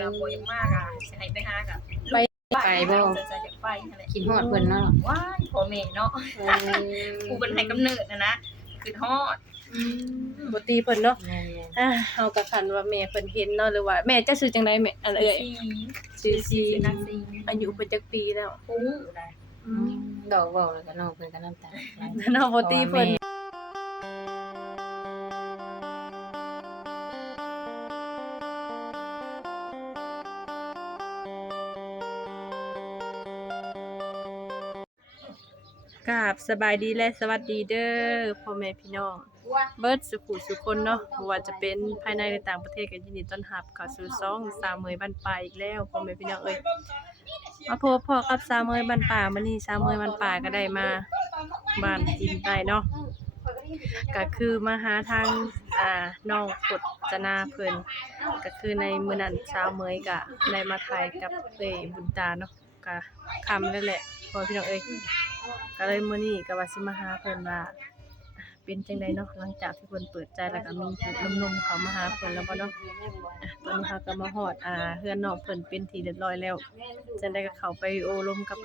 ก็บ่อยากมากอะสิให้ไปหากับไปไปบ่จะจะอยากไปนั่นแหละคิดฮอดเพิ่นเนาะว้ายพ่อแม่เนาะผู้เป็นให้กำเนิดนะนะคือฮอดบ่ตีเพิ่นเนาะแม่นอ่าเฮาก็คันว่าแม่เพิ่นเห็นเนาะหรือว่าแม่จะซื้อจังไดแม่อันเอ้ยซีซื้อซีซีนักซีอายุเพิ่นจักปีแล้วปูได้ๆอืมดอกเว้าแล้วก็น้องเพิ่นก็น้ำตาไหลเนาะบ่ตีเพิ่น สบายดีและสวัสดีเด้อพ่อแม่พี่น้อง เบิร์ดสุขุสุคนเนาะบ่ว่าจะเป็นภายในหรือต่างประเทศก็ยินดีต้อนรับเข้าสู่ซ่องสามเมยบ้านป่าอีกแล้วพ่อแม่พี่น้องเอ้ยมาพบพ่อกับสามเมยบ้านป่ามื้อนี้สามเมยบ้านป่าก็ได้มาบ้านดินใต้เนาะก็คือมาหาทางอ่าน้องกฎจนาเพิ่นก็คือในมื้อนั้นสาวเมยก็ได้มาถ่ายกับเอ้ยบุญตาเนาะก็คำแล้วแหละพ่อพี่น้องเอ้ย ก็เลยมื้อนี้ก็ว่าสิมาหาเพิ่นว่าเป็นจังไดเนาะหลังจากที่เพิ่นเปิดใจแล้วก็มีผู้หนุ่มๆเขามาหาเพิ่นแล้วบ่เนาะอะตอนนี้เราก็มาฮอดอ่าเฮือนน้องเพิ่นเป็นที่เรียบร้อยแล้วจังไดก็เข้าไปโอ้ลมกับ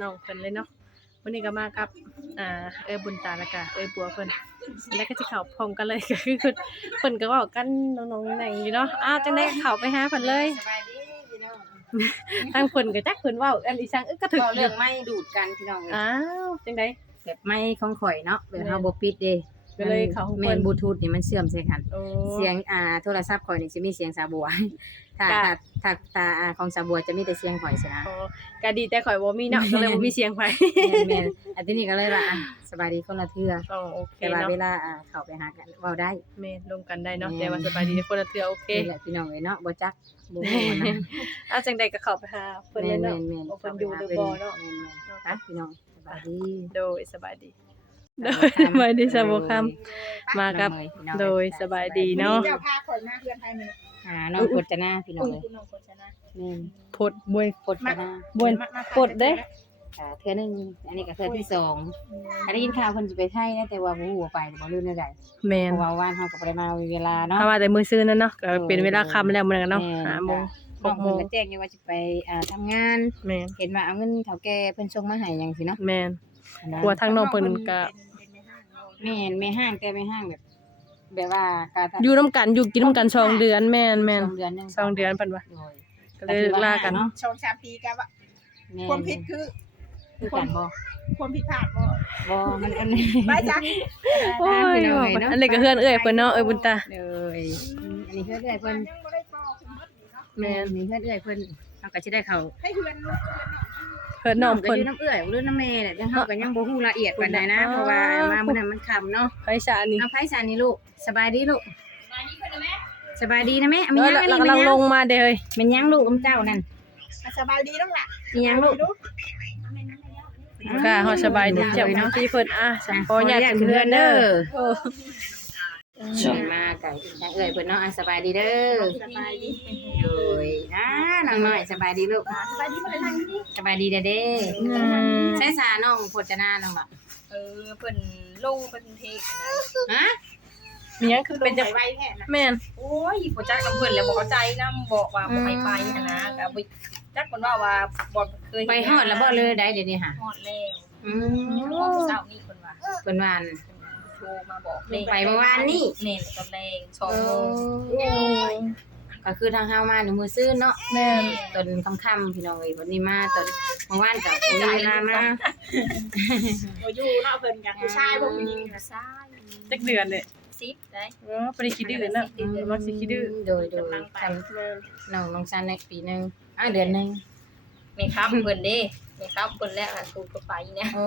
น้องเพิ่นเลยเนาะวันนี้ก็มากับอ่าเอ้ยบุญตาแล้วก็เอ้ยบัวเพิ่นแล้วก็สิเข้าพร้อมกันเลยก็คือเพิ่นก็เว้ากันน้องๆนั่งอยู่เนาะอ้าวจังได๋ก็เข้าไปหาเพิ่นเลยสบายดี ทางเพิ่นก็จักเพิ่นเว้าอันอีสังเอ้ยก็ถึกก็อเรื่ยู่องไม้ดูดกันพี่น้องเอ้ยอ้าวจังได๋แบบไม้ของข่อยเนาะแบบเฮาบ่ปิดเด้ ก็เลยเข้าของแม่เพิ่นนบลูทูธนี่มันเชื่อมใส่กัน โอ้ เสียงอ่าโทรศัพท์ข่อยนี่สิมีเสียงสาบัวถ้าจ้ะ ถ้าถ้าถ้าอ่าของสาบัวจะมีแต่เสียงข่อยสินะโอ้ก็ดีแต่ข่อยบ่มีเนาะก็เลยบ่มีเสียงไฟแม่นๆอันนี้ก็เลยว่าอะสบายดีคนละเทื่ออ๋อโอเคแต่ว่าเนาะเวลาอ่าเข้าไปหากันเว้าได้ แม่นรวมกันได้เนาะแม่น แต่ว่าสบายดีคนละเทื่อโอเคนี่แหละพี่น้องเอ้ยเนาะบ่จักบ่ฮู้นะอาจังใดก็เข้าไปหาเพิ่นเลยเนาะแม่นๆว่าเพิ่นอยู่หรือบ่เนาะ แม่นๆครับพี่น้องสบายดี โดยสบายดี โดยสบายดีสบคำมากับ โดยสบายดีเนาะเจ้าพาข่อยมาเพื่อนไทยมื้ออ่าน้องกฎจนาพี่น้องนี้เอ้ยคุณน้องคนชนะแม่นพดบวยกฎจนาบวยปดเด้อ่าเทื่อหนึงอันนี้ก็เทื่อที่สองอันได้ยินข่าวเพิ่นสิไปไทยนะแต่ว่าบ่ฮู้ว่าไปหรือบ่รู้แนวใดแม่เพนราะว่าว่านเฮาก็บ่ได้มาเวลาเนาะถ้าว่าแต่มื้อซื่อนั่นเนาะก็เป็นเวลาค่ำแล้วมื้อนั้นเนาะแม่5โมงน้อง6โมเพิ่นงก็แจ้งอยู่ว่าสิไปอ่าทำงานแม่นเห็นว่าเอาเงินเฒ่าแก่เพิ่นส่งมาให้หยังสิเนาะแม่นนะกลัวทางน้องเพิ่นก็ แม่นแม่ห้างแต่แม่ห้างแบบ แบบว่าการอยู่นํกันอยู่กินนํกันสองเดือนแม่นแม่นสองเดือนหนึงสองเดือนเพิ่นว่าโดยก็เลยเลิกลากันเนาะสองสามปีกับว่าแม่ความผิดคือคือกันบ่ความผิดพลาดบ่บ่มันอันนี้ไปจ้ะโอ้ยอันนี้ก็เฮือนเอ้ยเพิ่นเนาะเอ้ยบุญตา เลยอันนี้เพื่อนเอื้อยเพิ่นยังบ่ได้ต่อคุณหมดนี่เนาะแม่นมีเพื่อนเอื้อยเพิ่นเฮาก็สิได้เข้าให้เฮือนลูกเฮือนเนาะ เพิ่นน้องก็เพิ่นอยู่น้ำเอื้อยหรือน้ำแม่แหละจังเฮาก็ยังบ่ฮู้ละเอียดปานใดนะเพราะว่ามามื้อนั้นมันค่ำเนาะไผซะอันนี้เอาไผซานี่ลูกสบายดีลูกสบายดีนะแม่เอมีอหยังเราอันกำลังนี้ลงมาเด้อเฮ้ยมันหยังลูกของเจ้านั่นอะสบายดีน้องล่ะมีหยังลูกค่ะเฮาสบายดีเจ้าน้องที่เพิ่นอะสัมปอญาติเพื่อนเด้อโอ้ ช่วยมาไก่ทางเอื้อยเพิ่นเนาะอะสบายดีเด้อสบายดีโดยอ่าน้องน้อยสบายดีลูกสบายดีบ่ได้ทางนี้สบายดีเด้อเด้อืมใช้สาน้องพจนาน้องล่ะเออเพิ่นลงเป็นเทกนะฮะมีหยังคือเป็เป็นนจัจังงไว้แท้นะแม่นโอ้ยบ่จักนํเพิ่นแล้วบ่เข้าใจนํบอกว่าบ่ให้ไปหันนะก็บ่จักเพิ่นว่าว่าบ่เคยไปฮอดแล้วบ่เลยได้เดี๋ยวนี้ค่ะฮอดแล้วอืโอ้มเช้านี้เพิ่นว่าเพิ่นว่าโท รมาบอกไปเมื่อวานนี่แม่นตอนแรง2โมงก็คือทางเฮามาหนูมือซื้อเนาะแม่นตอนค่ำๆพี่น้องเอ้ยวันนี้มาตอนเมื่อวานก็มีเวลามาบ่อยู่เนาะเพิ่นกับผู้ชายบ่ผู้หญิงกระซ้ายจักเดือนเลย10ได้ เออบ่ได้คิดดื้อเนาะอืมมักสิคิดดื้อโดยโดยทำน้องน้องซันในปีหนึงอะเดือนหนึง แม่ค้ำเพิ่นเด้แม่ค้ำเพิ่นแล้วถูกก็ไปเนี่ยโอ้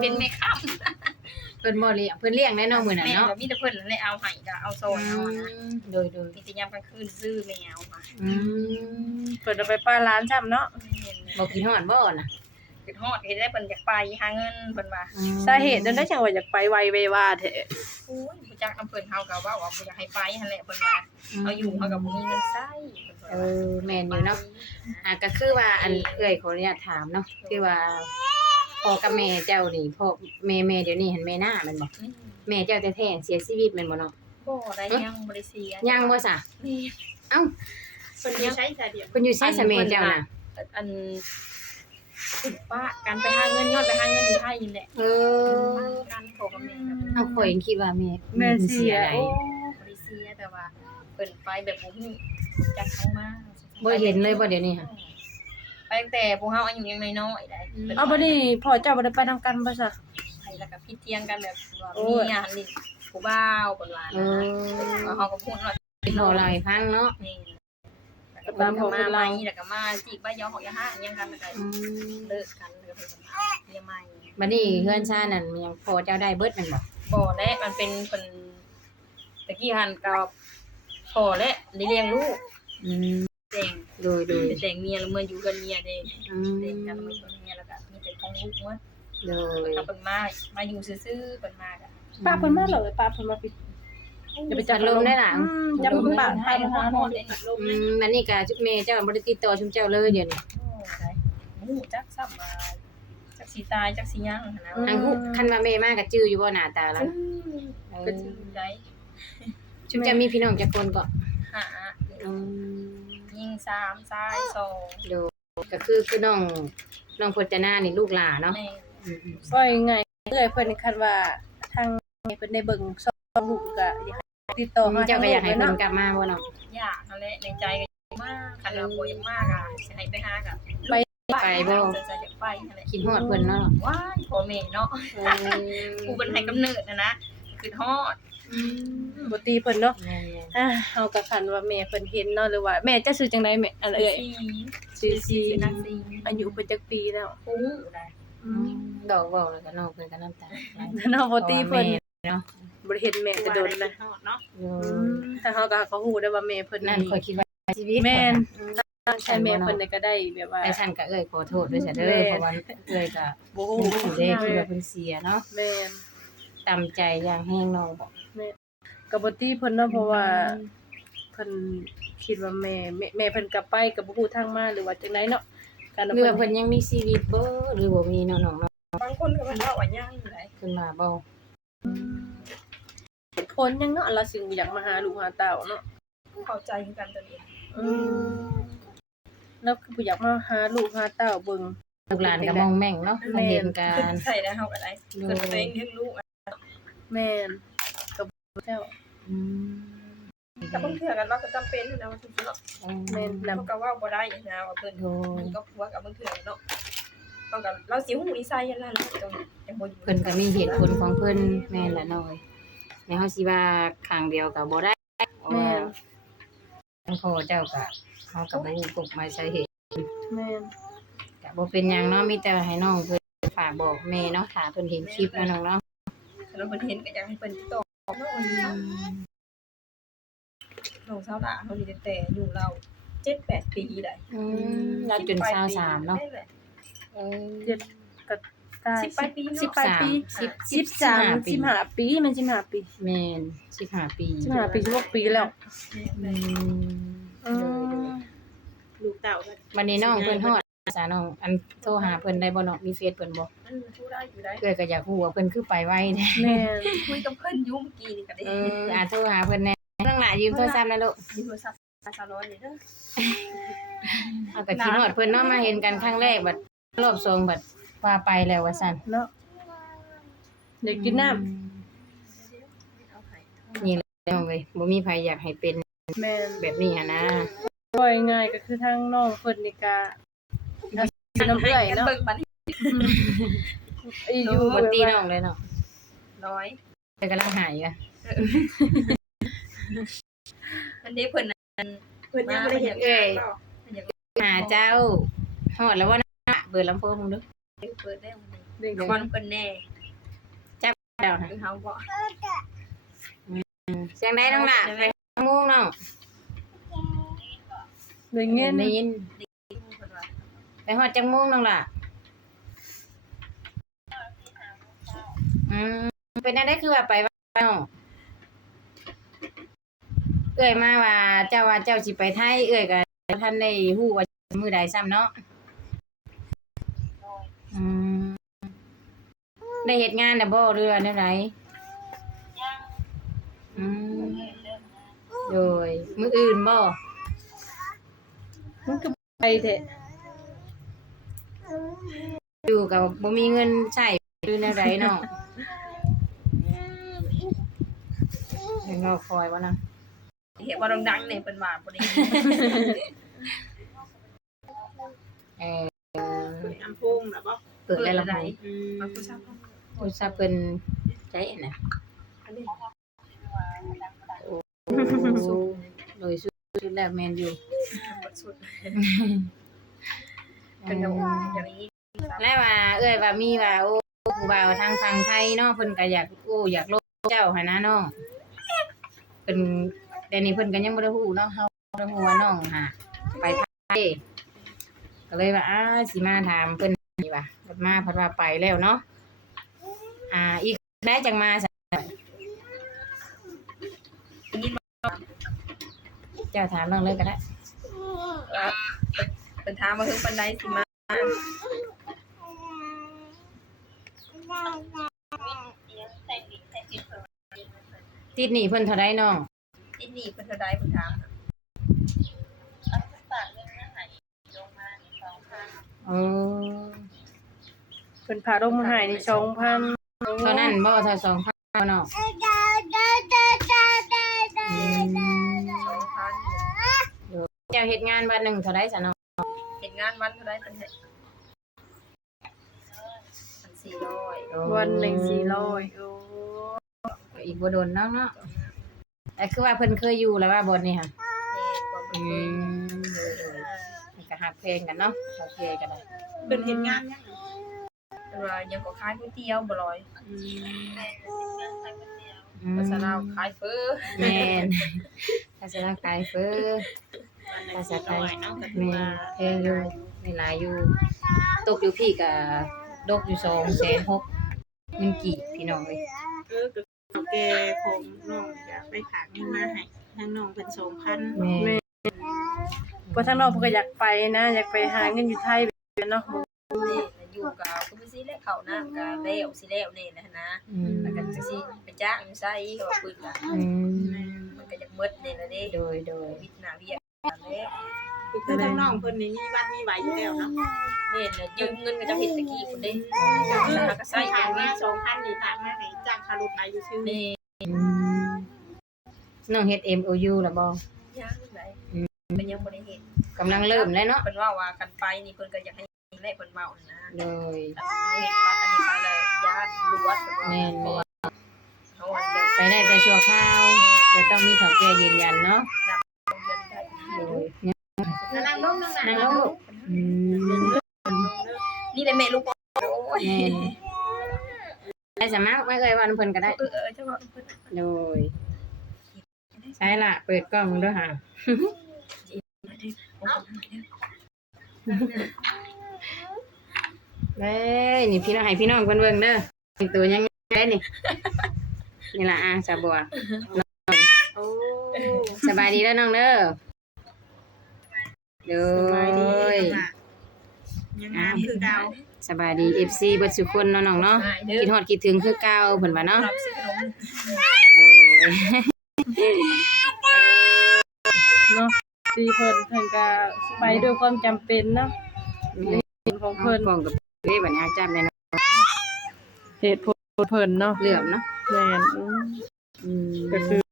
เป็นแม่ค้ำเพิ่นบ่เลี้ยงเพิ่นเลี้ยงได้เนาะมื้อนั้นแม่เนาะก็มีแต่เพิ่นเลยเอาให้ก็เอาโซนเอาอะนะโดยโดยมีแต่ยามกลางคืนซื้อแมวมาอืมเพิ่นเอาไปป้าร้านซ้ำเนาะบ่กินฮอดบ่น่ะคือฮอดเฮ็ดได้เพิ่นอยากไปหาเงินเพิ่นว่าอืมสาเหตุนั้นได้จังว่าอยากไปไวเววาแท้โอ้ยบ่จักอำเพิ่นเฮาก็ว่าว่าบ่อยากให้ไปหั่นแหละเพิ่นว่าเอาอยู่เฮาก็บ่มีเงินใช้เพิ่น เอว่าอแม่นอยู่เนาะอะก็คือว่าอันเอ้อยขออนุญาตถามเนาะที่ว่าพ่อกับแม่เจ้านี่พ่อแม่แม่เดี๋ยวนี้หันแม่หน้าแม่นบ่อืมแม่เจ้าแท้ๆเสียชีวิตแม่นบ่เนาะบ่ได้ยังบ่ได้เสียยังบ่ซะนี่เอ้าเพิ่นอยู่ใช้แต่เดียวเพิ่นอยู่ไสสะเมเจ้าน่ะอันติดป้าการไปหาเงินย้อนไปหาเงินอยู่ไทยนี่แหละเออการโทรกับแม่กับเอาข่อยยังคิดว่าแม่แม่เสียได้โอ้บริเซียแต่ว่าเปิดไปแบบบ่ฮู้ จักครั้งมาบ่เห็นเลยบ่เดี๋ยวนี้ค่ะ ไปตั้งแต่พวกเฮาอายุยังน้อยๆได้เปิดเอาบ่นี่พ่อเจ้าบ่ได้ไปนํกันบ่ซะไปแล้วก็พิดเทียงกันแบบว่าโอ้มียงานนี่ผู้บ่าวเพิ่นว่าเอนะอเฮาก็พูดว่าพอเราให้ฟังเนาะนี่แล้วก็เพิ่นก็มาใหม่แล้วก็มาจีบว่ายอมของยาห้ายังกันแล้วก็อืมเลิกกันแล้วก็เพิ่นก็มาเรียใหม่บัดนี้เฮือนชานั่นมันยังพอเจ้าได้เบิดแม่นบ่บ่และมันเป็นเพิ่นตะกี้หันกับ พ่อและได้เลี้ยงลูกอืมแต่งโดยโดยแต่งเมียแล้วเมื่ออยู่กันเมียเด้อืแต่งมกันแล้วเมื่ออยู่กันเมียแล้วก็มีแต่ของลูกหมดโดยถ้าเพิ่นมามาอยู่ซื่อๆเพิ่นมาก็ป้าเพิ่นมาเลยป้าเพิ่นมาปิดอย่าไปจับลมได้ล่ะอืมอย่าไปป้าให้ให้ฮอฮาดฮฮออดดได้นี่อืมอันนี้ก็จุแม่เจ้าบ่ได้ติดต่อชุมเจ้าเลยเดี๋ยวนี้โอ้ได้หมูจักซับมาจักสิตายจักสิยังหั่นนะอังคุคันว่าแม่มาก็จื้ออยู่บ่หน้าตาแล้วก็สิได้ ชุมเจ้ามีพี่น้องจักคนก็หาอืมยิงสามซ้ายสองโดยก็คือคือน้องน้องพจนานี่ลูกหลานเนาะแม่อืมว่ายังไงเอ้อยเพิ่นคันว่าทางเพิ่นได้เบิ่งซองลูกก็อยากให้ติดต่อๆมาเจ้าก็อยากให้ทงเพิ่ลูนกลับมาบ่เนาะยากนั่นแหละในใจก็อยากมากคันเราบ่อยากมากอะสิให้ไปหากับไปบ่จะจะอยากไปนั่นแหละคิดฮอดเพิ่นเนาะว้ายพ่อแม่เนาะกูเป็นให้กำเนิดนะนะ คือฮอดบ่ตีเพิ่นเนาะแม่นอ่าเฮาก็คันว่าแม่เพิ่นเห็นเนาะหรือว่าแม่จะซื้อจังไดแม่อันเอ้ยสี่ซื้อซีสี่นักซีอายุเพิ่นจักปีแล้วปูได้ๆอืมดอกเว้าแล้วก็น้องเพิ่นก็น้ำตาไหลเนาะบ่ตีเพิ่นเนาะบ่ได้เห็นแม่แต่โดนนะเนาะโดอืยมแต่เฮาก็เขาฮู้ได้ว่าแม่เพิ่นนั่นค่อยคิดว่าชีวิตแม่นอืมใช่แม่เพิ่นก็ได้แบบว่าแต่ฉันก็เอ้ยขอโทษด้วยจ้ะเด้แม่อเพราะว่าเอ้ยก็บ่โอ้ฮู้โหเด้คิดว่าเพิ่นเสียเนาะแม่น ตำใจอย่างแห้งน้องบอกก็บ่ตีเพิ่นเนาะเพราะว่าเพิ่นคิดว่าแม่แม่แม่เพิ่นกลับไปก็บ่ฮู้ทางมาหรือว่าจังไดเนาะการเรือเพิ่นยังมีชีวิตบ่หรือบ่มีน้องๆเนาะบางคนก็มันว่าว่าย่างอยู่ไหนขึ้นมาบ่คนยังเนาะเราสิอยากมาหาลูกหาเต้าเนาะเข้าใจคือกันตัวนี้อืมแล้วคือบ่อยากมาหาลูกหาเต้าเบิ่งลูกหลานก็มองแม่งเนาะมาเห็นกัขึ้นนใส่ได้เฮาก็ได้ขึ้นตัวเองเลี้ยงลูก แม่นก็บ่เจ้า อืมแต่บางเทื่อกันเราก็จำเป็นนะว่าทุกเนาะแม่นแล้วนำก็ว่าบ่ได้นะว่าเพิ่นโดย ก็ผัวกับบางเทื่อเนาะต้องกับเราสิฮู้นิสัยนั่นแหละตรงนี้ยังบ่อยู่เพิ่นก็มีเหตุผลของเพิ่นแม่นละน้อยในเฮาสิว่าข้างเดียวก็บ่ได้เพราะแม่ว่านทางพ่อเจ้าก็เฮาก็บ่ฮู้กบมาใช้เหตุแม่นก็บ่เป็นหยังเนาะมีแต่ให้น้องเพิ่นฝากบอกแม่เนาะถ้าเพิ่นเห็นคลิปนะน้องเนาะ เราเพิ่นเห็นก็อยากให้เพิ่นติดต่อเนาะวันนี้น้องสาวหลานเฮานี่แต่อยู่เรา7-8ปีได้อืมจน23เนาะเออ ก็ตายสิบปลายปีสิบเนาะปลายปีสิบสิบสามปีสิบห้าปีมันสิบห้าปีแม่นสิบห้าปีสิบห้าปีสิบหกปีแล้วอืมอืมลูกเต่าก็ วันนี้น้องเพิ่นฮอด สาน้องอันโทรหาเพิ่นได้บ่เนาะมีเฟซเพิ่นบ่เออพูดได้อยู่ได้เพื่อก็อยากฮู้ว่าเพิ่นคือไปไวแท้แม่นคุยกับเพิ่นอยู่เมื่อกี้นี่ก็ได้เอออ่าโทรหาเพิ่นแหน่น้องหลานยืมโทรศัพท์หน่อยลูกมีโทรศัพท์สาวร้อยนี่เด้อเอาก็คิดฮอดเพิ่นเนาะมาเห็นกันครั้งแรกบัดรอบสองบัดว่าไปแล้วว่าซั่นเนาะเด็กกินน้เอาให้นี่แหละน้องเว้ยบ่มีไผอยากให้เป็นำแม่นแบบนี้หันนะบ่อยง่ายก็คือทางน้องเพิ่นนี่ก็ น้ำเอื้อยเนาะเบิ่งบัดนี้อีอยู่บ่ตีน้องเลยเนาะน้อยแต่กำลังหายอยู่อะอันนี้เพิ่นน่ะเพิ่นยังบ่ได้เห็นงานเนาะเพิ่นอยากหาเจ้าฮอดแล้วว่านะเปิดลำโพงมึงดูเปิดได้วันนี้เด็กก่อนเพิ่นแน่แล้วนะคือเฮาบ่เสียงได้น้องล่ะไปงูน้องเด็กเงี้ยได้นี่ยินเพิ่นว่า ไปฮอดจังมุงน้องล่ะอืมเป็นอะไรคือว่าไปว่าน้องเอ้ยมาว่า เจ้าว่าเจ้าสิไปไทยเอ้ยก็ท่านได้ฮู้ว่ามือใดซ้ำเนาะอืมได้เฮ็ดงานน่ะบ่หรือว่าแนวใดอืมโดยมืออื่นบ่มันก็ไปแท้อ ยู่กับบ่มีเงินใช้ดูแนวใดเนาะยังรอคอยว่านะเห็นว่าดังๆเนี่ยเป็นว่าบ่ได้เออน้ำพุ่งนะบ่เปิดได้ละบ่อืมมาผู้ชายโอ้ยซาเพิ่นใจอันน่ะอันนี้โอ้โดยสุดแล้วแม่นอยู่บทสุด เป็นอย่างอย่างนี้แล้วว่าเอ้ยว่ามีว่าโอ้ผู้บ่าวทางฝั่งไทยเนาะเพิ่นก็อยากโอ้อยากลบเจ้าหั่นนะน้องเพิ่นแต่นี่เพิ่นก็ยังบ่ได้ฮู้เนาะเฮาบ่ได้ฮู้ว่าน้องหาไปไทยก็เลยว่าอ้าสิมาถามเพิ่นนี่ว่าเพิ่นมาเพิ่นว่าไปแล้วเนาะอ่าอีกได้จังมาซะเจ้าถามน้องเลยก็ได้ เป็นทางมาถึงปันไดสิมาติดหนี้เพิ่นเท่าใดน้องที่นี่เป็นเท่าใดเป็นทางโอ้เพิ่นพาลงมาให้นี่2,000เท่านั้นบ่เท่าสองพันเนาะอืมสองพันเจ้าเฮ็ดงานวันหนึ่งเท่าไรสะเนาะเห็น งานวันเท่าใดเป็นพันสี่ร้อยวันหนึ่ง400โอ้อีกบ่โดนเนาะเนาะแต่คือว่าเพิ่นเคยอยู่แล้วว่าบ่นี่ค่ะเอ็ดบอกเป็อืนเงินมโดยโดยมันก็หักเพลงกันเนาะโอเคกันได้เป็นเห็นงานยังเป็นว่ายังก็ขายก๋วยเตี๋ยวบ่ลอยอืมภาษาลาวขายเฟอแม่นภาษาลาวขายเฟอ ภาษาไทยเนาะก็แม่นเพลงอยู่มีหลายอยู่ตกอยู่พี่ก็ดกอยู่2,600เงินกี่พี่น้องเอ้ยเออก็เอาแกของน้องอยากไปฝากเงินมาให้ทางน้องเป็น2,000แม่นเพราะทางนอกเพิ่นก็อยากไปนะอยากไปหาเงินอยู่ไทยเนาะนี่อยู่กับคุณพี่สิแล้วเขานะก็แล้วสิแล้วนี่แหละนะอืมแล้วก็จะสิไปจ้างอยู่ไสก็ว่าปึกละอืมมันก็จะหมดนี่ละเด้โดยโดยวิทย์หน้าเวียกแล้ว คือทางน้องเพิ่นนี่มีวัดมีไหวอยู่แล้วเนาะนี่น่ะยืมเงินก็จะเฮ็ดตะกี้พุ่นเด้คือแล้วก็ใส่ใส่อทาย่างงนี้นี้2,000นี่ฝากมาให้จ้างคารถไปอยู่ซื่อนี่น้องเฮ็ด MOU แล้วบ่ยังไดเป็นยังบ่ได้เฮ็ดกำลังเริ่มแล้วเนาะเพิ่นว่าว่ากันไปนี่เพิ่นก็อยากให้แม่เพิ่นเว้านะโดยเอาเฮ็ดบัตรอันนี้ไปแล้วญาติรู้วัดเพิ่นว่าแม่นเพราะแม่ว่าเขาว่าเดี๋ยวไปได้แต่ชั่วคราวจะต้องมีเขาแก่ยืนยันเนาะเดือ นั่งลงนั่งนั่งนั่ลงงลลูงกนี่แหละแม่ลูกพ่อโอ้ยแม่นได้สมัครไม่เอ่ยวันเพิ่นก็ได้เออเออเจ้าว่าเพิ่นโดยใช่ละเปิดกล้องด้วยค่ะเอ้ยนี่พี่น้องให้พี่น้องเพิ่นเบิ่งเด้อตัวยังได้นี่นี่ละอะสาบัวโอ้สบายดีแล้วน้องเด้อ โดสบายดียยังงามคือเก่าสบายดี FC เบิดสุคนเนาะน้องเนาะเด้อคิดฮอดคิดถึงคือเก่าเพิ่นว่าเนาะ รับซื้อขนมโดยเนาะดีเพิ่นเพิ่นก็ไปด้วยความจำเป็นเนาะเหตุของเพิ่เพิ่นนกองกับเด้บัดนี้จับเลยเนาะเหตุผลเพิ่นเนาะเหลื่อมเนาะแม่นอืมอืมก็คือ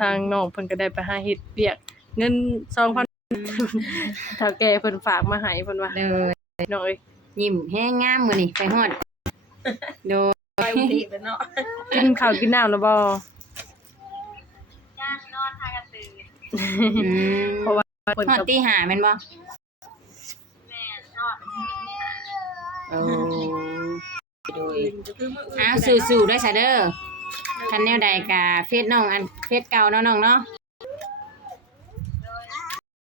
ทางน้องเพิ่นก็ได้ไปหาเฮ็ดเวียก เงิน2,000 เฒ่าแก่เพิ่นฝากมาให้เพิ่นว่าโดยน้องเอ้ยยิ้มแห้งงามมื้อนี้ไปฮอดโดยไปกรุงเทพแล้วเนาะกินข้าวกินน้ำแล้วบ่อืมเพราะว่าเพิ่นฮอดก็ตีห้าแม่นบ่โอ้โดยก็คือมื้ออื่นอ้าวสู้ๆด้วยซะเด้อคันแนวใดก็เฟซน้องอันเฟซเก่าเนาะน้องเนาะโอ้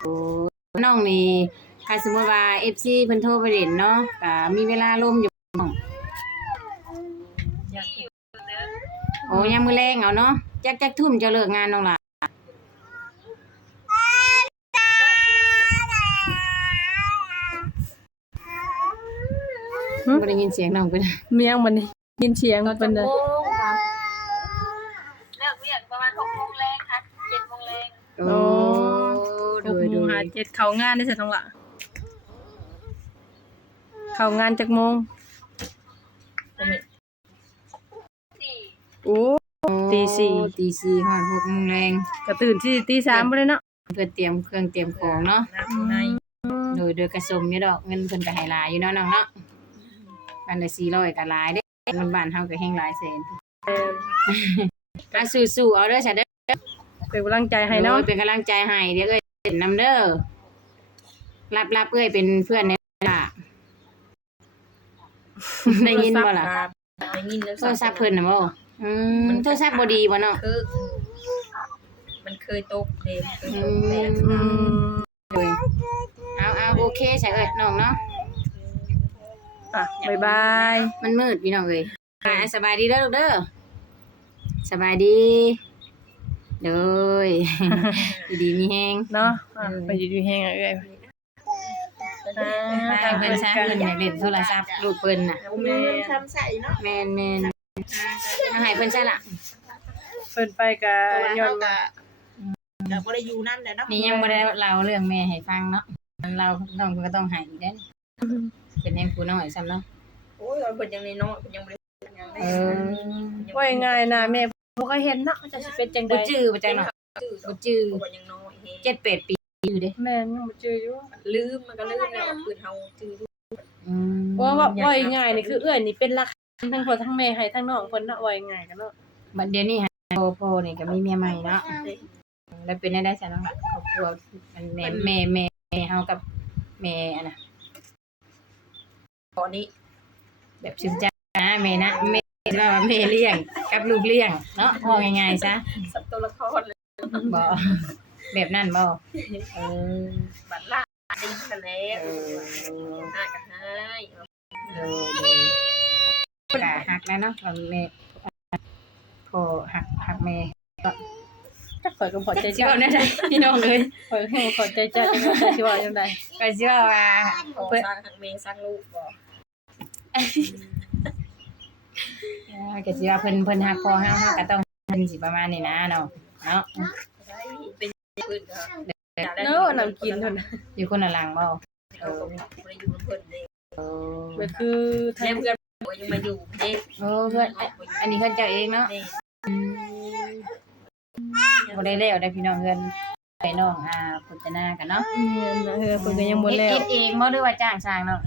น้องนี่ถ้าสมมุติว่า FC เพิ่นโทรไปเล่นเนาะก็มีเวลาลมอยู่น้องอยากกินโอ้ยามมื้อแลงเอาเนาะจักจักทุ่มจะเลิกงานน้องล่ะบ่ได้ยินเสียงน้องเพิ่นเมียงมันนี่ยินเสียงเพิ่นน่ะเลิกเวียกประมาณ6:00นแรงค่ะ7:00นแรงโอ้ โดยโดยเจ็ดเข้างานได้เสร็จทั้งหละเข้างานจักโมงโอ้ตีสี่ตีสี่ฮอดหกโมงแรงก็ตื่นที่ตีสามบ่ได้เนาะเพื่อเตรียมเครื่องเตรียมของเนาะนะในโดยโดยกระสมนี่ดอกเงินเพิ่นก็ให้หลายอยู่เนาะน้องเนาะกันได้400ก็หลายเด้เงินบ้านเฮาก็แฮงหลายแสนอะสู้ๆเอาเด้อจ้ะเด้อเป็นกำลังใจให้เนาะโดยเป็นกำลังใจให้เดี๋ยวเอ้ย เป็นนำเด้อรับรับเอ้ยเป็นเพื่อนในล่ะได้ยินบ่ล่ะได้ยินแล้วโทรศัพท์เพิ่นน่ะบ่อืมโทรศัพท์บ่ดีบ่เนาะคือมันเคยตกเด้เคยตกแม่อืมเอ้ยเอาเอาโอเคใช่เอ้ยน้องเนาะอะบ๊ายบาย มันมืดพี่น้องเอ้ยอ่าสบายดีเด้อลูกเด้อสบายดี โดย อยู่ดีมีแฮงเนาะอะไปอยู่ดีแฮงอะเอ้ยทางเพิ่นซะเพิ่นอยากเล่นโทรศัพท์ลูกเพิ่นน่ะแม่ทำใส่เนาะแม่นแม่นเอาให้เพิ่นซะล่ะเพิ่นไปก็เพราะว่าย้อเฮานก็ว่าก็บ่ได้อยู่นั่นแหละเนาะนี่ยังบ่ได้เล่าเรื่องแม่ให้ฟังเนาะเราน้องเพิ่นก็ต้องให้อีกเด้อเป็นแห่งผู้น้อยซ้ำเนาะโอ้ยเพิ่นยังน้อยๆเพิ่นยังบ่ได้ยังได้เออ ว่าง่ายๆนะแม่ บ่เคยเห็นเนาะจะสิเป็นจังได๋บ่จื้อบ่จังเนาะบ่จื้อบ่ยังน้อยเฮเจ็ดแปดปีอยู่เด้แม่นยังบ่เจออยู่ลืมมันก็ลืมแล้วปืนเฮาจื้ออืมว่าว่าว่าง่ายๆนี่คือเอื้อยนี่เป็นหลักทั้งพ่อทั้งแม่ให้ทั้งน้องเพิ่นเนาะว่าง่ายกันเนาะบัดเดี๋ยวนี้ฮะโพโพนี่ก็มีเมียใหม่เนาะแล้วเป็นได้ได้ซะเนาะครอบครัวมันแม่แม่แม่แม่เฮากับแม่อันน่ะตอนนี้แบบชื่นใจนะแม่นะแม่ ว่าแม่เลี้ยงกับลูกเลี้ยงเนาะว่าง่ายๆซะสับตัวละครเลยบ่แบบนั้นบ่เออบัดละดีกันแล้วเออหากันให้เออเออกะหักแล้วเนาะว่าแม่พอหักหักแม่จักข่อยก็พอใจสิจ้าว่าได้พี่น้องเอ้ยข่อยก็พอใจจ้าจังว่าสิว่าจังได๋ก็สิว่าว่าขอสร้างทางเมสร้างลูกบ่ เออก็สิว่าเพิ่นเพิ่นฮักพอเฮาเฮาก็ต้องเพิ่นสิประมาณนี้นะเนาะเนาะเป็นปืนก็เนาะนำกินเพิ่นอยู่คนละหลังบ่เออบ่ได้อยู่กับเพิ่นเออมันคือแม่งเพื่อนบ่ยังมาอยู่เด้โอ้เพิ่นอันอันนี้เพิ่นเจ้าเองเนาะเด้บ่ได้แล้วได้พี่น้องเพิ่นไปน้องอ่าพุทธนากันเนาะแม่นนเออเพิ่นก็ยังบ่แล้วเฮ็ดเองบ่หรือว่าจ้างสร้างเนาะ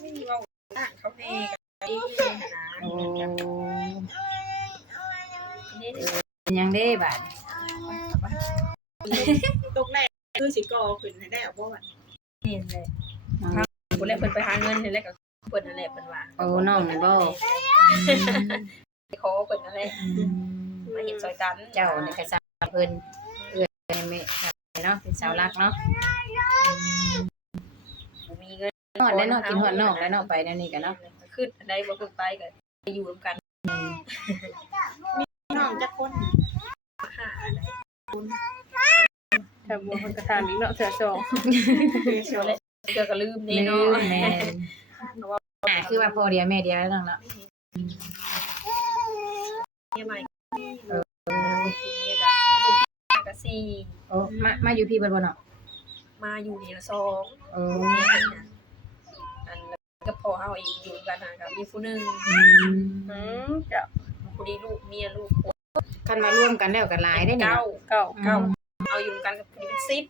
ไม่มีว่าต่าง เขาแน่กันดีนะโอ้นี่เป็นหยังเด้บาดตกแรกคือสิก่อขึ้นให้ได้เอาบ่บัดเห็นเลยคนแรกเพิ่นไปหาเงินเห็นแล้วก็เพิ่นนั่นแหละเพิ่นว่าโอ้น้องนี่บ่ขอเพิ่นนั่นแหละมาเห็นซอยกันเจ้านี่ก็สร้างเพิ่นเอื้อยแม่เนาะเป็นสาวรักเนาะมีเงินฮอดแล้วเนาะกินฮอดนอกแล้วเนาะไปแล้วนี่ก็เนาะ ขึ้นได้บ่ขึ้นไปก็อยู่ร่วมกันน้องจักคนหาถ้าบ่เพิ่นก็ถามอีกเนาะเทื่อสองเชื่อแล้วเจอก็ลืมนี่ลืเนาะมแม่นอ่าคือว่าพ่อเดียวแม่เดียวแล้วน้องเนาะเนี่ยใหม่เออเนี่ยก็ลูกที่ก็สี่โอ้มา มาอยู่พี่เบิดบ่เนาะมาอยู่นี่ละสองโอ้เนี่ยอั นก็พอเฮาอีกอยู่กันหากับมีผู้นึงอืมอืมเจ้าผู้ดีลูกเมียลูกคันมาร่วมกันแล้วก็หลายได้เนี่ยเก้าเก้าเก้าเอาอยู่กันกับผู้ดีเป็นสิบ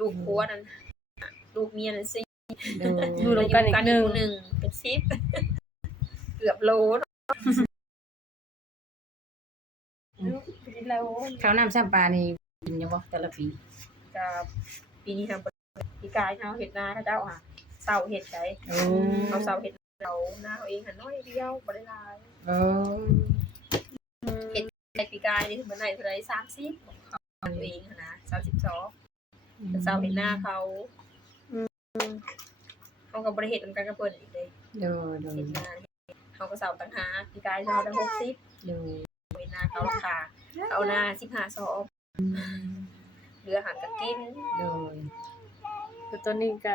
ลูกผัวนั่นลูกเมียนั่นสิดูอยู่รวมกันอีกหนึ่ง หนึ่งเป็นสิบเกือบโลเนาะข้าวน้ำซ้ำปลานี่กินอยู่บ่แต่ละปีกับปีนี้ทำปีกายเขาเห็ดนาเขาเจ้าค่ะ เสาเห็ดใจโอ้เขาเสาเห็ดเราหน้าเขาเองหันน้อยเดียวบริลายโอ้ในปีกายนี่คือมันไหนเท่าไรสามสิบของเขาเองนะสามสิบสองเสาเห็ดหน้าเขาเขาก็บริเหตุกันกับเปิดอีกเลยดูดูเห็ดหน้าเขาก็เสาตั้งหาปีกายเขาได้หกสิบดูเห็ดหน้าเขาราคาเอาหน้าสิบห้าสองเหลืออาหารกันกินดูแต่ตอนนี้ก็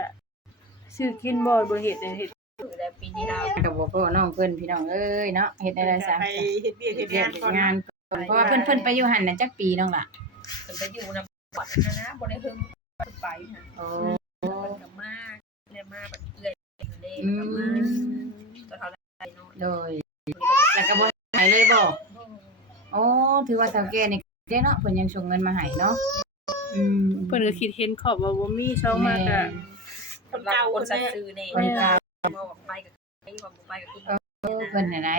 ซื้อกินบ่บ่เฮ็ดเฮ็ดอยู่ในปีนี้เรากับบ่พ่อน้องเพิ่นพี่น้องเอ้ยเนาะเฮ็ดได้ได้ซะไปเฮ็ดเวียกเฮ็ดเรียงานกก่อนงานก่อนเพราะว่าเพิ่นเพิ่นไปอยู่หั่นน่ะจักปีน้องล่ะเป็นไปอยู่นะปัดนะนะบ่ได้เฮิงไปนะโอ้มันก็มากเนี่ยมากแบบเอื้อยเล่อืก็มามตัวเท่าไรเนาะโดยแล้วก็บ่ให้เลยบ่โอ้ถือว่าเฒ่าแก่นี่เด้เนาะเพิ่นยังส่งเงินมาให้เนาะอืมเพิ่นก็คิดเห็นขอบว่าบ่มีช่องมากอะ คนเก่าคนสัตย์ซื้อเนี่ยเพิ่นก็บอกไปกับไปบอกไปกับคุณโอ้เพิ่นน่ะได้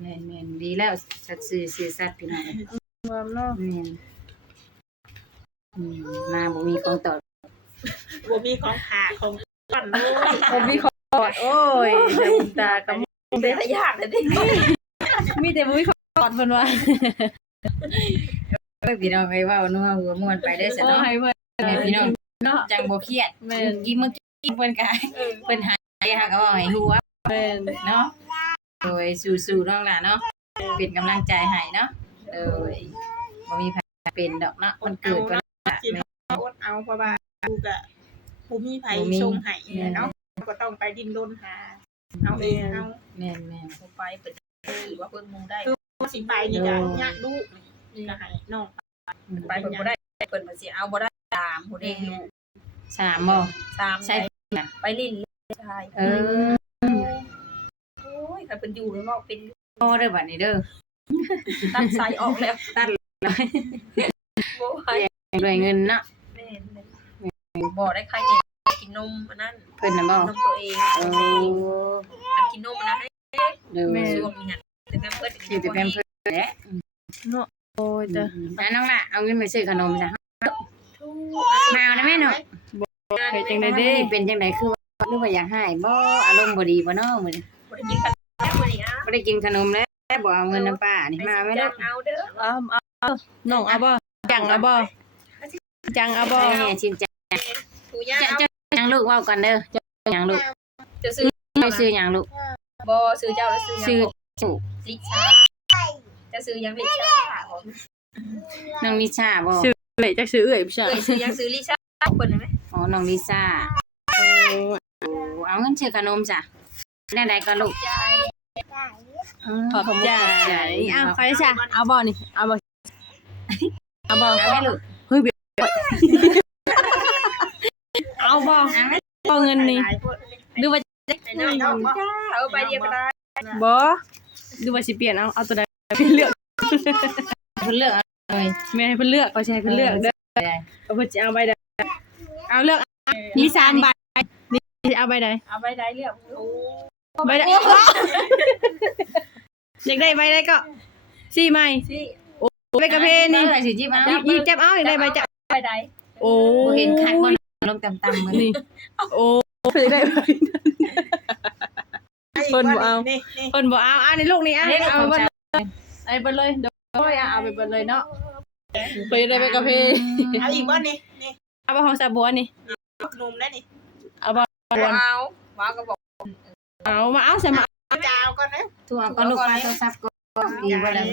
แม่นๆดีแล้วสัตว์ซื่อซื่อสัตย์พี่น้องความเนาะแม่นอืมมาบ่มีของตอบบ่มีของขาของก่อนเลยบ่มีขอดโอ้ยดำตากับเป็นระยะเลยดิมีแต่บ่มีขอดเพิ่นว่าเอ้ยพี่น้องเอ้ยเว้านัวหัวม่วนไปได้อซะโอ้เนาะให้เพิ่นแม่พี่น้องเนาะจังบ่เครียดแม่เมื่อน กี้เมื่อกี้เพิ่นก็เพิ่นหายเฮาก็เว้าให้ฮู้ว่าแม่นเนาะโดยสู้ๆน้องล่ะเนาะเป็นกำลังใจให้เนาะโดยบ่มีไผเป็นดอกเนาะมันเกิดเพิ่นละกินเอาอดเอาเพราะว่ากูก็บ่มีไผบ่มีส่งให้เนาะก็ต้องไปดิ้นรนหาเอาเองเอาแม่นแม่นผมไปเปิดที่ว่าเพิ่นมุงได้สิไปนี่ก็ยากลูกนี่ก็ให้น้องไปเพิ่นบ่ได้เพิ่นมาสิเอาบ่ได้ตามผู้เด้งลูกสามบ่ตามใช่ ไปลิ้นใช่เออโอ้ยคันเพิ่นอยู่แล้วเนาะเป็นพอเด้อบัดนี้เด้อตัดสายออกแล้วตัดบ่ไหวด้วยเงินเนาะแม่นบ่ได้ใครเนี่ยกินนมอันนั้นเพิ่นน่ะบ่นมตัวเองโอ้อันกินนมอันนั้นให้เด้อช่วงนี้ฮะแต่แม่เพิ่นอยู่แต่แพมเพิ่นแหละโอ้ยอืจ้ะมอะน้องล่ะเอาเงินไปซื้อขนมจ้ะมาเอาได้แม่เนาะ เฮ็ดจังได๋เด้เป็นจังไดคือว่าหรือว่าอยากให้บ่อารมณ์บ่ดีบ่เนาะมื้อนี้บ่ได้กินกันแล้วมื้อนี้อะบ่ได้กินขนมแล้วบ่เอาเงินน้ำป้านี่มาไม่ได้เอาเด้อเอาเอาเอาน้องเอาบ่จังเอาบ่จังเอาบ่แม่ชินใจถูย่าจะจะหยังลูกเว้ากันเด้อจะหยังลูกจะซื้อไปซื้อหยังลูกบ่ซื้อเจ้าแล้วซื้อซื้อยังลิชาจะซื้อยังลิชาบ่น้องลิซ่าบ่ซื้อเลยจักซื้อเอ้ยผู้ชายเอ้ยซื้อยังซื้อลิชาเพิ่นได้มั้ย อ๋อ น้องลิซ่าโอ้เอาเงินซื้อขนมจ้ะได้ใดก็ลูกใจขอบใจอ้าวใครจ้ะเอาบ่นี่ เอาบ่เอาบ่เอาไหมลูกเอาบ่เอาไหมเอาเงินนี่หรือว่าไอ้น้องจ้าเอาไปเดียวก็ได้บ่หรือว่าสิเปลี่ยนเอา เอาตัวใดเพิ่นเลือกเพิ่นเลือกเอาเลยแม่ให้เพิ่นเลือกก็สิให้เพิ่นเลือกเด้อเอาเพิ่นสิเอาใบใด เอาเลือกมีสามใบนี่สิเอาใบใดเอาไปได้เรื่องโอ้ใบใดอยากได้ใบใดก็สี่ใบสิใบกระเพนี่อาสิจิบเอาหยิบจับเอาอยากได้ใบจับไปได้โอ้บ่เห็นคักบ่ลงต่ำๆมื้อนี้นี่โอ้อยากได้ใบเพิ่นบ่เอานี่นี่เพิ่นบ่เอาอะในลูกนี่อะเรียกเอาของไปจ้าไอ้เบิดเลยเดี๋ยวอะเอาไปเบิดเลยเนาะไปได้ไปกาแฟเอาอีกบ่นี่นี่ เอาไปของสาบัวนี่นมแล้วนี่เอาบ่เอาว่าก็บอกเอามาเอาใส่มาเอาจะเอาก่อนนะตัวก็ลูกมาโทรศัพท์ก็ดีบ่แล้ว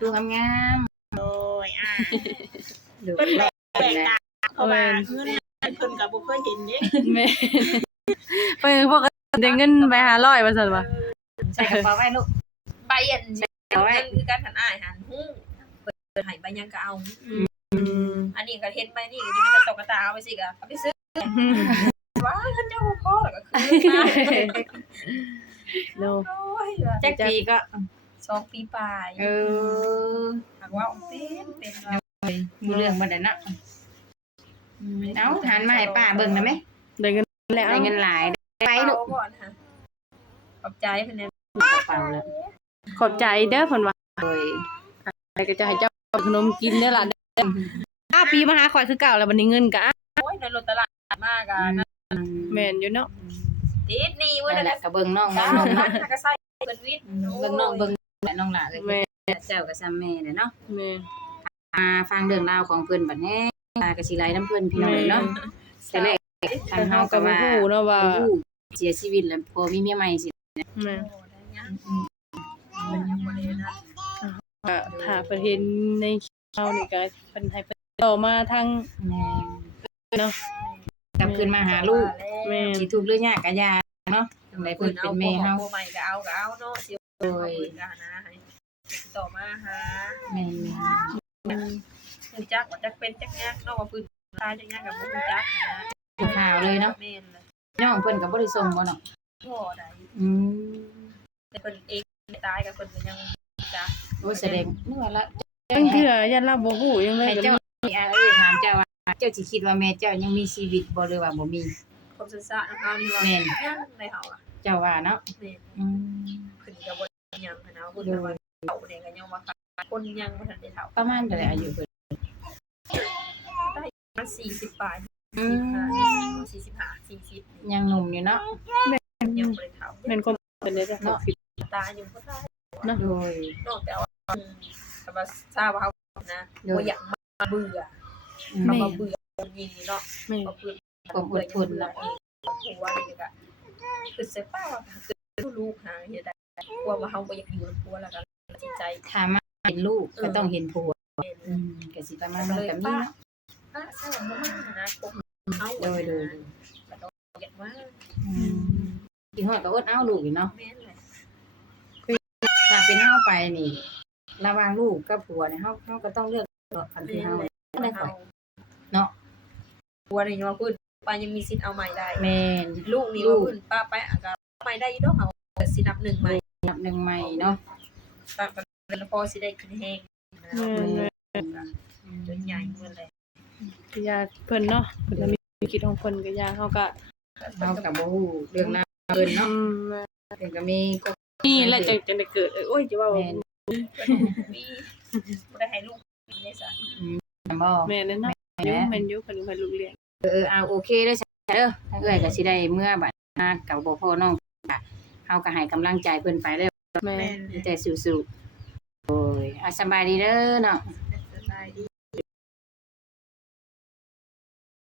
ตัวงามโอ้ยอ่าๆดูเพิ่นแลแปลกตาเพราะว่าเงินเพิ่นก็บ่เคยเห็นเด้แม่ไปพวกเด้เงินไปหาร้อยว่าซั่นว่าใส่กระเป๋าไว้ลูกใบอันเอาไว้นั่นคือการหันอ้ายหันหู้เปิดให้ใบยังก็เอา อันนี้ก็เห็นใบนี่ก็อยู่ในกระตกกระตาเอาไปสิก็เอาไปซื้อว้าเงินเจ้าพ่อแล้วก็คือโนโอ้ยจักปีก็สองปีปลายเออหากว่าเป็นเป็นว่ามีเรื่องบ่ได้เนาะเอ้าหันมาให้ป้าเบิ่งได้ไหมได้เงินแล้วได้เงินหลายไปลูกเอาก่อนค่ะขอบใจเพิ่นแน่กระเป๋าแล้วขอบใจเด้อเพิ่นว่าโอ้ยอะไรก็จะให้เจ้าขนมกินเด้อล่ะเด้อ ห้าปีมาหาข่อยคือเก่าแล้วบัดนี้เงินก็อะโอ้ยในรถตลาดมากอะนะแม่นอยู่เนาะติดนี่เว้ยนั่นแหแล้ละวก็เบิ่งน้องก็น้องน้องเนาะก็ใส่เพิ่นวิทย์เบิ่งน้องเบิ่งแหละน้องหล่ะเลยแม่เจ้าก็ซ้ำแม่เด้อเนาะแม่มาฟังเรื่องราวของเพิ่นบัดแน่ตาก็สิไหลน้ำเพิ่นพี่น้องเนาะแต่แรกทางเฮาก็ว่าฮู้เนาะว่าโอ้โหเสียชีวิตแล้วพอมีเมียใหม่สิแม่ยังบ่ได้นะก็ถ้าเพิ่นเห็นใน เฮานี่ก็เพิ่นให้เพิ่นต่อมาทางแม่เนาะกลับคืนมาหาลูกแม่สิทุกข์หรือยากก็ยาเนาะจังได๋เพิ่เพิ่นนเป็เป็นนแม่แม่เฮาเฮาใหม่ก็เอาก็เอาเนาะสิโดยเพิ่นก็หาให้ต่อมาหาแม่ฮู้จักว่าจักเป็นจักยากเนาะว่าพื้นตายจักยากกับบ่ฮู้จักนะเป็นข่าวเลยเนาะแม่นเลยน้องเพิ่นก็บ่ได้ส่งบ่เนาะพ่อใดอืมแต่เพิ่นเองตายกับเพิ่นก็ยังบ่ฮู้จักโอ้แสดงเมื่อละ ตั้งเทื่อยันเราบ่ฮู้ยังเลยให้เจ้ามีอาเอ้ยถามเจ้าว่าเจ้าสิคิดว่าแม่เจ้ายังมีชีวิตบ่หรือว่าบ่มีความซื่อสัตย์นะคะนี่ว่าแม่น ยังในเฮาอะเจ้าว่าเนาะแม่นอืมเพิ่นก็บ่ได้หยังหั้นนะเพิ่นก็ว่าเฒ่าเนี่ยก็ยังว่าคนยังบ่ทันได้เฒ่าประมาณเท่าไหร่อายุเพิ่นมัน40ปลายอืม45 40ยังหนุ่มอยู่เนาะยังบ่ได้เฒ่าแม่นความเป็นได้เนาะตายอยู่บ่ตายโดยนอกแต่ว่า แต่ว่าทราบว่าเขานะบ่อยากมาเบื่ออืมเขามาเบื่อยิงเนาะแม่นมาเบื่อความอดทนเนาะเนาะหัวนี่ก็คือเสียป้าว่าคือลูกหาเฮ็ดได้กลัวว่าเฮาบ่อยากอยู่กับผัวแล้วก็ตัดสินใจถ้ามาเห็นลูกก็ต้องเห็นผัวอืมก็สิประมาณนั้นก็มีเนาะป้าสร้างบ่มานะคบเฮาโดยโดยก็ต้องอยากว่าอืมกินฮอดก็อดเอาลูกอยู่เนาะแม่นเลยถ้าเป็นเฮาไปนี่ ระหว่างลูกกับผัวเนี่ยเฮาเฮาก็ต้องเลือกคันที่เฮาได้ข่อยเนาะผัวนี่ว่าพูดป้ายังมีสิทธิ์เอาใหม่ได้แม่นลูกนี่ว่าพูดป้าไปอะก็ใหม่ได้อยู่ดอกเฮาสินับหนึ่งใหม่นับหนึ่งใหม่เนาะป้าเป็นพอสิได้กินแห้งนะแม่นแม่นจนใหญ่เมื่อไรก็ยาเพิ่นเนาะเพิ่นก็มีคิดของเพิ่นก็ยาเฮาก็เฮาก็บ่ฮู้เรื่องนั้นเพิ่นเนาะอืมเพิ่นก็มีก็นี่แหละจังจังได้เกิดเอ้ยโอ้ยจะว่าแม่นมี บ่ได้ให้ลูกกินเลยซะบ่แม่นั่นเนาะอยู่แม่นอยู่เพิ่นเพิ่นลูกเลี้ยงเออเอาโอเคเด้อจ้ะเด้อเอ้อยก็สิได้เมื่อบัดหากับบ่พ่อน้องก็เฮาก็ให้กำลังใจเพิ่นไปเด้อแม่แม่นมีแต่สู้ๆโอ้ยอะสบายดีเด้อเนาะส